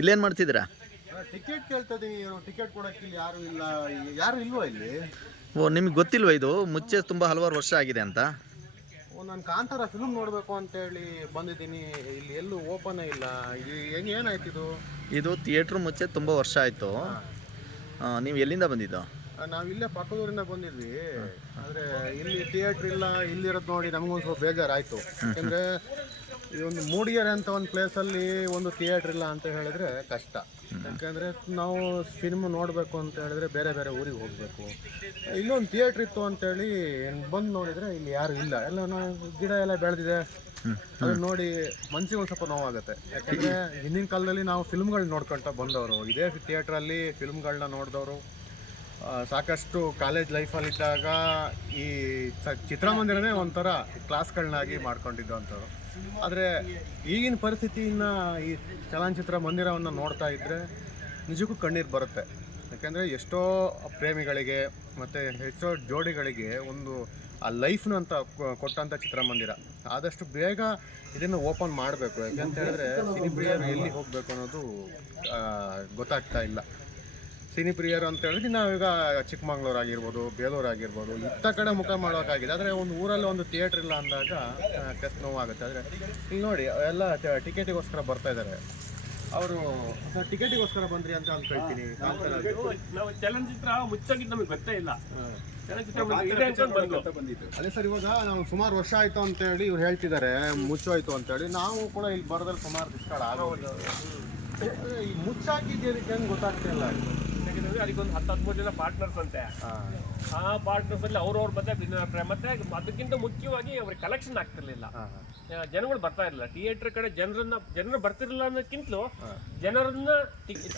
ಇಲ್ಲೇನು ಮಾಡ್ತಿದ್ದೀರಾ? ಟಿಕೆಟ್ ಕೇಳ್ತಾ ಟಿಕೆಟ್ ಕೊಡಕ್ಕೆ ಇಲ್ಲಿ ಯಾರು ಇಲ್ಲ ಯಾರು ಇಲ್ವಾ ಇಲ್ಲಿ? ಓ ನಿಮ್ಗೆ ಗೊತ್ತಿಲ್ವಾ ಇದು? ಮುಚ್ಚೆ ತುಂಬ ಹಲವಾರು ವರ್ಷ ಆಗಿದೆ ಅಂತ. ಓ ನಾನು ಕಾಂತಾರ ಫಿಲ್ಮ್ ನೋಡಬೇಕು ಅಂತೇಳಿ ಬಂದಿದ್ದೀನಿ. ಇಲ್ಲಿ ಎಲ್ಲೂ ಓಪನ್ ಇಲ್ಲ. ಇದು ಹೆಂಗೆ ಏನಾಯ್ತು ಇದು? ಇದು ಥಿಯೇಟ್ರ್ ಮುಚ್ಚೆ ತುಂಬ ವರ್ಷ ಆಯಿತು. ನೀವು ಎಲ್ಲಿಂದ ಬಂದಿದ್ದು? ನಾವು ಇಲ್ಲೇ ಪಕ್ಕದೂರಿಂದ ಬಂದಿದ್ವಿ. ಆದರೆ ಇಲ್ಲಿ ಥಿಯೇಟ್ರ್ ಇಲ್ಲ ಇಲ್ಲಿರೋದು ನೋಡಿ ನಮಗೊಂದು ಸ್ವಲ್ಪ ಬೇಜಾರಾಯಿತು. ಯಾಕೆಂದರೆ ಈ ಒಂದು ಮೂಡಿಗೆರೆ ಅಂತ ಒಂದು ಪ್ಲೇಸಲ್ಲಿ ಒಂದು ಥಿಯೇಟ್ರ್ ಇಲ್ಲ ಅಂತ ಹೇಳಿದ್ರೆ ಕಷ್ಟ. ಯಾಕಂದರೆ ನಾವು ಫಿಲ್ಮ್ ನೋಡಬೇಕು ಅಂತ ಹೇಳಿದ್ರೆ ಬೇರೆ ಬೇರೆ ಊರಿಗೆ ಹೋಗಬೇಕು. ಇಲ್ಲೊಂದು ಥಿಯೇಟ್ರ್ ಇತ್ತು ಅಂತೇಳಿ ಬಂದು ನೋಡಿದರೆ ಇಲ್ಲಿ ಯಾರು ಇಲ್ಲ. ಎಲ್ಲ ಗಿಡ ಎಲ್ಲ ಬೆಳೆದಿದೆ. ಅದನ್ನ ನೋಡಿ ಮನ್ಸಿಗೆ ಒಂದು ಸ್ವಲ್ಪ ನೋವಾಗುತ್ತೆ. ಯಾಕಂದರೆ ಹಿಂದಿನ ಕಾಲದಲ್ಲಿ ನಾವು ಫಿಲ್ಮ್ಗಳು ನೋಡ್ಕೊಂತ ಬಂದವರು. ಇದೇ ಥಿಯೇಟ್ರಲ್ಲಿ ಫಿಲ್ಮ್ಗಳನ್ನ ನೋಡಿದವರು. ಸಾಕಷ್ಟು ಕಾಲೇಜ್ ಲೈಫಲ್ಲಿದ್ದಾಗ ಈ ಚಿತ್ರಮಂದಿರನೇ ಒಂಥರ ಕ್ಲಾಸ್ಗಳನ್ನಾಗಿ ಮಾಡ್ಕೊಂಡಿದ್ದು ಅಂಥವ್ರು ಆದರೆ ಈಗಿನ ಪರಿಸ್ಥಿತಿಯನ್ನು ಈ ಚಲನಚಿತ್ರ ಮಂದಿರವನ್ನು ನೋಡ್ತಾ ಇದ್ದರೆ ನಿಜಕ್ಕೂ ಕಣ್ಣೀರು ಬರುತ್ತೆ. ಯಾಕೆಂದರೆ ಎಷ್ಟೋ ಪ್ರೇಮಿಗಳಿಗೆ ಮತ್ತು ಎಷ್ಟೋ ಜೋಡಿಗಳಿಗೆ ಒಂದು ಆ ಲೈಫ್ನ ಅಂತ ಕೊಟ್ಟಂಥ ಚಿತ್ರಮಂದಿರ ಆದಷ್ಟು ಬೇಗ ಇದನ್ನು ಓಪನ್ ಮಾಡಬೇಕು. ಯಾಕೆಂತ ಹೇಳಿದ್ರೆ ಸಿನಿಪ್ರಿಯರು ಎಲ್ಲಿ ಹೋಗಬೇಕು ಅನ್ನೋದು ಗೊತ್ತಾಗ್ತಾ ಇಲ್ಲ. ಸಿನಿ ಪ್ರಿಯರು ಅಂತ ಹೇಳಿದ್ರೆ ನಾವೀಗ ಚಿಕ್ಕಮಂಗ್ಳೂರು ಆಗಿರ್ಬೋದು ಬೇಲೂರು ಆಗಿರ್ಬೋದು ಇತ್ತ ಕಡೆ ಮುಖ ಮಾಡೋಕ್ಕಾಗಿದೆ. ಆದರೆ ಒಂದು ಊರಲ್ಲಿ ಒಂದು ಥಿಯೇಟ್ರ್ ಇಲ್ಲ ಅಂದಾಗ ಕೆಸ್ ನೋವಾಗುತ್ತೆ. ಆದರೆ ಇಲ್ಲಿ ನೋಡಿ ಎಲ್ಲ ಟಿಕೆಟಿಗೋಸ್ಕರ ಬರ್ತಾ ಇದ್ದಾರೆ. ಅವರು ಟಿಕೆಟಿಗೋಸ್ಕರ ಬಂದ್ರಿ ಅಂತ ಅನ್ಕೊಳ್ತೀನಿ. ನಾವು ಚಲನಚಿತ್ರ ಮುಚ್ಚಾಗಿದ್ದು ನಮಗೆ ಗೊತ್ತೇ ಇಲ್ಲ. ಅದೇ ಸರ್ ಇವಾಗ ನಾವು ಸುಮಾರು ವರ್ಷ ಆಯ್ತು ಅಂತೇಳಿ ಇವ್ರು ಹೇಳ್ತಿದ್ದಾರೆ ಮುಚ್ಚೋಯ್ತು ಅಂತೇಳಿ ನಾವು ಕೂಡ ಇಲ್ಲಿ ಬರೋದ್ರಲ್ಲಿ ಸುಮಾರು ದಿವಸಗಳು ಆಗೋದು ಈ ಮುಚ್ಚಾಕಿದ್ದೇದಕ್ಕೆ ಯಾಕಂದ್ರೆ ಅದಕ್ಕೊಂದು ಹತ್ತು ಹದಿಮೂರು ಜನ ಪಾರ್ಟ್ನರ್ಸ್ ಅಂತೆ. ಆ ಪಾರ್ಟ್ನರ್ಸ್ ಅಲ್ಲಿ ಅವ್ರವ್ರ ಮತ್ತೆ ಭಿನ್ನಾಭಿಪ್ರಾಯ. ಮತ್ತೆ ಅದಕ್ಕಿಂತ ಮುಖ್ಯವಾಗಿ ಅವ್ರಿಗೆ ಕಲೆಕ್ಷನ್ ಆಗ್ತಿರ್ಲಿಲ್ಲ. ಜನಗಳು ಬರ್ತಾ ಇರಲಿಲ್ಲ. ಥಿಯೇಟರ್ ಕಡೆ ಜನರನ್ನ ಜನರು ಬರ್ತಿರಲಿಲ್ಲ ಅನ್ನೋಕ್ಕಿಂತಲೂ ಜನರನ್ನ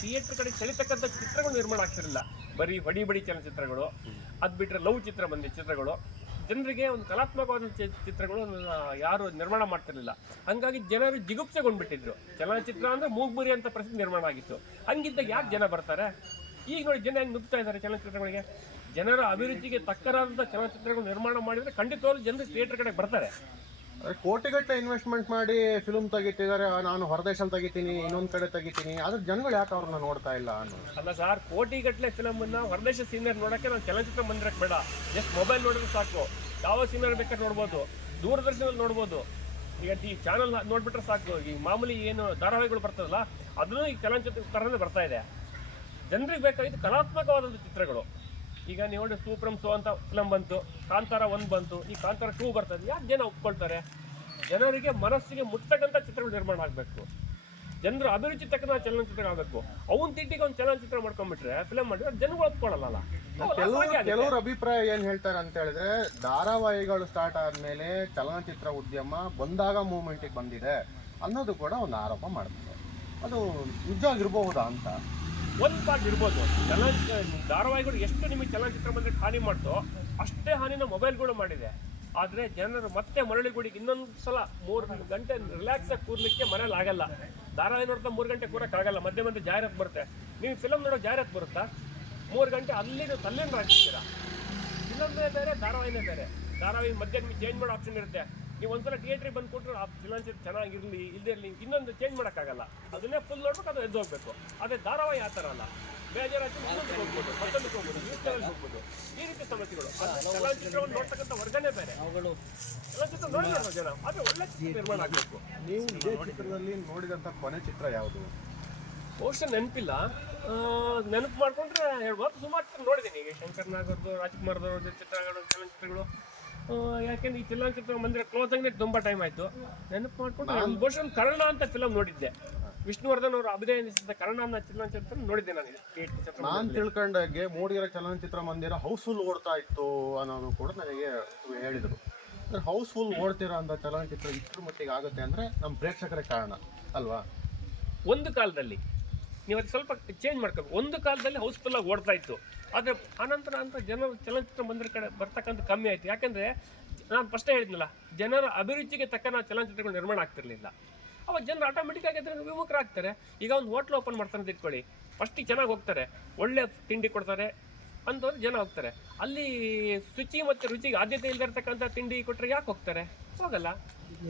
ಥಿಯೇಟರ್ ಕಡೆ ಸೆಳಿತಕ್ಕಂಥ ಚಿತ್ರಗಳು ನಿರ್ಮಾಣ ಆಗ್ತಿರಲಿಲ್ಲ. ಬರೀ ಬಡಿ ಬಡಿ ಚಲನಚಿತ್ರಗಳು ಅದು ಬಿಟ್ಟರೆ ಲವ್ ಚಿತ್ರ ಬಂದಿ ಚಿತ್ರಗಳು. ಜನರಿಗೆ ಒಂದು ಕಲಾತ್ಮಕವಾದ ಚಿತ್ರಗಳು ಯಾರು ನಿರ್ಮಾಣ ಮಾಡ್ತಿರ್ಲಿಲ್ಲ. ಹಂಗಾಗಿ ಜನರು ಜಿಗುಪ್ಸೆಗೊಂಡ್ಬಿಟ್ಟಿದ್ರು. ಚಲನಚಿತ್ರ ಅಂದ್ರೆ ಮೂಗ್ಬುರಿ ಅಂತ ಪ್ರಸಿದ್ಧ ನಿರ್ಮಾಣ ಆಗಿತ್ತು. ಹಂಗಿದ್ದಾಗ ಯಾಕೆ ಜನ ಬರ್ತಾರೆ? ಈಗ ನೋಡಿ ಜನ ಹೆಂಗೆ ನುಗ್ತಾ ಇದ್ದಾರೆ ಚಲನಚಿತ್ರಗಳಿಗೆ. ಜನರ ಅಭಿರುಚಿಗೆ ತಕ್ಕರಾದಂಥ ಚಲನಚಿತ್ರಗಳು ನಿರ್ಮಾಣ ಮಾಡಿದ್ರೆ ಖಂಡಿತವಾಗ್ಲೂ ಜನರು ಥಿಯೇಟರ್ ಕಡೆ ಬರ್ತಾರೆ. ಕೋಟಿಗಟ್ಟಲೆ ಇನ್ವೆಸ್ಟ್ಮೆಂಟ್ ಮಾಡಿ ಫಿಲ್ಮ್ ತೆಗಿತಿದ್ದಾರೆ. ನಾನು ಹೊರದೇಶಲ್ಲಿ ತೆಗಿತೀನಿ ಇನ್ನೊಂದು ಕಡೆ ತೆಗಿತೀನಿ. ಆದ್ರೆ ಜನಗಳು ಯಾಕೆ ಅವ್ರನ್ನ ನೋಡ್ತಾ ಇಲ್ಲ ಅನ್ನೋ ಅಲ್ಲ ಸರ್ ಕೋಟಿಗಟ್ಟಲೆ ಫಿಲಮನ್ನು ಫಿಲಮ್ ಅನ್ನ ಹೊರದೇಶ ಸೀನಿಯರ್ ನೋಡಕ್ಕೆ ನಾನು ಚಲನಚಿತ್ರ ಮಂದಿರಕ್ಕೆ ಬೇಡ. ಜಸ್ಟ್ ಮೊಬೈಲ್ ನೋಡಿದ್ರೆ ಸಾಕು. ಯಾವ ಸೀನಿಯರ್ ಬೇಕಾದ್ರೆ ನೋಡ್ಬೋದು. ದೂರದರ್ಶನದಲ್ಲಿ ನೋಡ್ಬೋದು. ಈಗ ಈ ಚಾನಲ್ ನೋಡಿಬಿಟ್ರೆ ಸಾಕು. ಈ ಮಾಮೂಲಿ ಏನು ಧಾರಾವಾಹಿಗಳು ಬರ್ತದಲ್ಲ ಅದನ್ನು ಈ ಚಲನಚಿತ್ರ ಥರನೇ ಬರ್ತಾ ಇದೆ. ಜನರಿಗೆ ಬೇಕಾಗಿದ್ದು ಕಲಾತ್ಮಕವಾದಂಥ ಚಿತ್ರಗಳು. ಈಗ ನೀವು ನೋಡಿ ಸೂಪ್ರಮ್ ಸೋ ಅಂತ ಫಿಲಮ್ ಬಂತು ಕಾಂತಾರ ಒನ್ ಬಂತು ಈ ಕಾಂತಾರ ಟೂ ಬರ್ತದೆ ಯಾಕೆ ಜನ ಒಪ್ಕೊಳ್ತಾರೆ? ಜನರಿಗೆ ಮನಸ್ಸಿಗೆ ಮುಟ್ಟತಕ್ಕಂಥ ಚಿತ್ರಗಳು ನಿರ್ಮಾಣ ಆಗಬೇಕು. ಜನರು ಅಭಿರುಚಿ ತಕ್ಕಂಥ ಚಲನಚಿತ್ರ ಆಗಬೇಕು. ಅವ್ನ ತಿಟ್ಟಿಗೆ ಒಂದು ಚಲನಚಿತ್ರ ಮಾಡ್ಕೊಂಡ್ಬಿಟ್ರೆ ಫಿಲಮ್ ಮಾಡಿದ್ರೆ ಜನಗಳು ಒಪ್ಕೊಳ್ಳಲ್ಲ ಕೆಲವರು ಅಭಿಪ್ರಾಯ ಏನ್ ಹೇಳ್ತಾರೆ ಅಂತ ಹೇಳಿದ್ರೆ ಧಾರಾವಾಹಿಗಳು ಸ್ಟಾರ್ಟ್ ಆದ್ಮೇಲೆ ಚಲನಚಿತ್ರ ಉದ್ಯಮ ಬಂದಾಗ ಮೂವ್ಮೆಂಟಿಗೆ ಬಂದಿದೆ ಅನ್ನೋದು ಕೂಡ ಒಂದು ಆರೋಪ ಮಾಡ್ತಾರೆ. ಅದು ನಿಜವಾಗಿರ್ಬಹುದಾ ಅಂತ? ಒಂದ್ ಪಾರ್ಟ್ ಇರ್ಬೋದು. ಚಲನಚಿತ್ರ ಧಾರಾವಾಹಿಗಳು ಎಷ್ಟು ನಿಮಗೆ ಚಲನಚಿತ್ರ ಬಂದ್ರೆ ಹಾನಿ ಮಾಡ್ತೋ ಅಷ್ಟೇ ಹಾನಿನ ಮೊಬೈಲ್ಗಳು ಮಾಡಿದೆ. ಆದ್ರೆ ಜನರು ಮತ್ತೆ ಮರಳಿಗುಡಿಗೆ ಇನ್ನೊಂದು ಸಲ ಮೂರು ಗಂಟೆ ರಿಲ್ಯಾಕ್ಸ್ ಆಗಿ ಕೂರ್ಲಿಕ್ಕೆ ಮನೇಲಿ ಆಗಲ್ಲ. ಧಾರಾವಾಹಿ ನೋಡ್ತಾ ಮೂರು ಗಂಟೆ ಕೂರೋಕ್ಕಾಗಲ್ಲ ಮಧ್ಯೆ ಮಧ್ಯೆ ಜಾಹೀರಾತು ಬರುತ್ತೆ. ನೀವು ಫಿಲಮ್ ನೋಡೋ ಜಾಹೀರಾತು ಬರುತ್ತಾ? ಮೂರು ಗಂಟೆ ಅಲ್ಲಿ ನೀವು ತಲ್ಲಿಂದ್ರಾಗಿರ್ತೀರಾ ಫಿಲಮ್ನೇ ಬೇರೆ, ಧಾರಾವಾಹಿನೇ ಬೇರೆ. ಧಾರಾವಾಹಿ ಮಧ್ಯೆ ನಿಮಗೆ ಚೇಂಜ್ ಮಾಡೋ ಆಪ್ಷನ್ ಇರುತ್ತೆ. ನೀವು ಒಂದ್ಸಲ ಥಿಯೇಟ್ರಿ ಬಂದು ಕೊಟ್ಟರು ಆ ಚಲನಚಿತ್ರ ಚೆನ್ನಾಗಿರಲಿ ಇಲ್ಲದೆ ಇರಲಿ ಇನ್ನೊಂದು ಚೇಂಜ್ ಮಾಡೋಕ್ಕಾಗಲ್ಲ. ಅದನ್ನೇ ಫುಲ್ ನೋಡ್ಬೇಕು ಅದು ಎದ್ದು ಹೋಗ್ಬೇಕು. ಅದೇ ಧಾರಾವಾಹಿ ಆ ಥರ ಅಲ್ಲ. ಬೇಜಾರಾಗಿ ಇನ್ನೊಂದು ಹೋಗ್ಬೋದು ಮತ್ತೊಂದಕ್ಕೆ ಹೋಗ್ಬೋದು ನ್ಯೂಸ್ ಚಾನಲ್ ಹೋಗ್ಬೋದು. ಈ ರೀತಿ ಸಮಸ್ಯೆಗಳು. ಚಲನಚಿತ್ರವನ್ನು ನೋಡ್ತಕ್ಕಂಥ ವರ್ಗನೇ ಬೇರೆ. ಚಲನಚಿತ್ರ ನೋಡಿಲ್ಲ ಜನ. ಅದು ಒಳ್ಳೆ ನಿರ್ಮಾಣ ಆಗಬೇಕು. ನೀವು ಇದೇ ಚಿತ್ರದಲ್ಲಿ ನೋಡಿದಂಥ ಕೊನೆ ಚಿತ್ರ ಯಾವುದು? ಬಹುಶಃ ನೆನಪಿಲ್ಲ. ನೆನಪು ಮಾಡ್ಕೊಂಡ್ರೆ ಹೇಳ್ಬೋದು. ಸುಮಾರು ನೋಡಿದ್ದೀನಿ. ಈಗ ಶಂಕರ್ ನಾಗರ್ದು ರಾಜ್ಕುಮಾರ್ದವ್ರದ್ದು ಚಿತ್ರಗಳು ಚಲನಚಿತ್ರಗಳು. ಯಾಕೆಂದ್ರೆ ಈ ಚಲನಚಿತ್ರ ಮಂದಿರ ಕ್ಲೋಸ್ ಆಗಿ ತುಂಬಾ ಟೈಮ್ ಆಯ್ತು. ನೆನಪು ಮಾಡ್ಕೊಂಡು ಒಂದು ಬಹುಶಃ ಒಂದು ಕರ್ಣ ಅಂತ ಫಿಲಮ್ ನೋಡಿದ್ದೆ. ವಿಷ್ಣುವರ್ಧನ್ ಅವರು ಅಭಿನಯಿಸಿದ ಕರ್ಣ ಅನ್ನ ಚಲನಚಿತ್ರ ನೋಡಿದ್ದೆ ನಾನು ನಾನು ನಾನ್ ತಿಳ್ಕೊಂಡಾಗೆ ಮೂಡಿಗೆರೆ ಚಲನಚಿತ್ರ ಮಂದಿರ ಹೌಸ್ಫುಲ್ ಓಡ್ತಾ ಇತ್ತು ಅನ್ನೋದು ಕೂಡ ನನಗೆ ಹೇಳಿದರು. ಹೌಸ್ಫುಲ್ ಓಡ್ತಿರೋ ಅಂತ ಚಲನಚಿತ್ರ ಇಷ್ಟರ ಮಟ್ಟಿಗೆ ಆಗುತ್ತೆ ಅಂದ್ರೆ ನಮ್ಮ ಪ್ರೇಕ್ಷಕರೇ ಕಾರಣ ಅಲ್ವಾ? ಒಂದು ಕಾಲದಲ್ಲಿ. ನೀವು ಅದು ಸ್ವಲ್ಪ ಚೇಂಜ್ ಮಾಡ್ಕೋಬೇಕು ಒಂದು ಕಾಲದಲ್ಲಿ ಹೌಸ್ಫುಲ್ ಆಗಿ ಓಡ್ತಾ ಇತ್ತು. ಆದರೆ ಆನಂತರ ಅಂತ ಜನರು ಚಲನಚಿತ್ರ ಮಂದಿರ ಕಡೆ ಬರ್ತಕ್ಕಂಥ ಕಮ್ಮಿ ಆಯ್ತು. ಯಾಕಂದ್ರೆ ನಾನು ಫಸ್ಟೇ ಹೇಳಿದ್ನಲ್ಲ, ಜನರ ಅಭಿರುಚಿಗೆ ತಕ್ಕನ ಚಲನಚಿತ್ರಗಳು ನಿರ್ಮಾಣ ಆಗ್ತಿರಲಿಲ್ಲ. ಅವಾಗ ಜನರು ಆಟೋಮೆಟಿಕ್ ಆಗಿ ಅದ್ರ ವಿಮುಖರಾಗ್ತಾರೆ. ಈಗ ಒಂದು ಹೋಟ್ಲ್ ಓಪನ್ ಮಾಡ್ತಾರೆ ಅಂತ ಇಟ್ಕೊಳ್ಳಿ. ಫಸ್ಟಿಗೆ ಚೆನ್ನಾಗಿ ಹೋಗ್ತಾರೆ. ಒಳ್ಳೆ ತಿಂಡಿ ಕೊಡ್ತಾರೆ. ಅಂತವ್ರು ಜನ ಹೋಗ್ತಾರೆ. ಅಲ್ಲಿ ಶುಚಿ ಮತ್ತು ರುಚಿಗೆ ಆದ್ಯತೆ ಇಲ್ದಿರ್ತಕ್ಕಂಥ ತಿಂಡಿ ಕೊಟ್ಟರೆ ಯಾಕೆ ಹೋಗ್ತಾರೆ? ಹೋಗಲ್ಲ.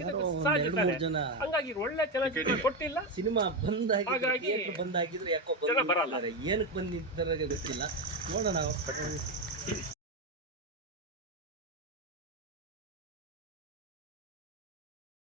ಇದಕ್ಕೆ ಸಹಜ ತಾನೇ. ಹಂಗಾಗಿ ಒಳ್ಳೆ ಚಲನಚಿತ್ರ ಕೊಟ್ಟಿಲ್ಲ. ಸಿನಿಮಾ ಬಂದಾಗಿ ಹಾಗಾಗಿ ಬಂದಾಗಿದ್ರೆ ಯಾಕೋ ಜನ ಬರಲ್ಲ. ಏನಕ್ಕೆ ಬಂದಿದ್ದಾರೆ ಗೊತ್ತಿಲ್ಲ. ನೋಡೋಣ